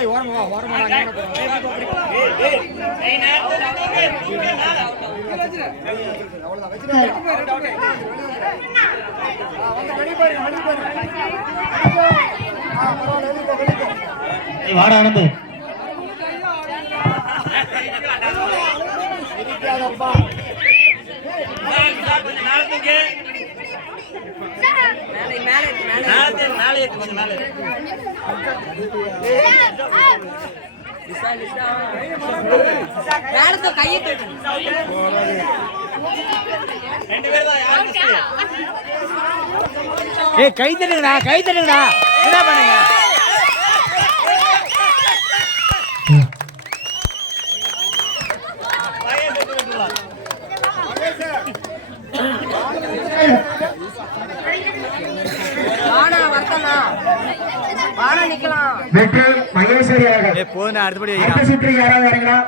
ஏய் ஓரமா வா ஓரமா நான் என்ன பண்ணுறேன் ஏய் ஏய் ஏய் ஆனந்த் இருக்காதப்பா நாளைக்கு மேலே கொஞ்சம் மேலே மேலத்தை கையை கட்டு ரெண்டு பேர் தான் யாரு ஏ கை தட்டுங்கடா கை தட்டுங்கடா. என்ன பண்ணுங்க? வெற்றி மகேஸ்வரி அவர்கள் அடுத்த சுற்று யாராவது வரீங்களா?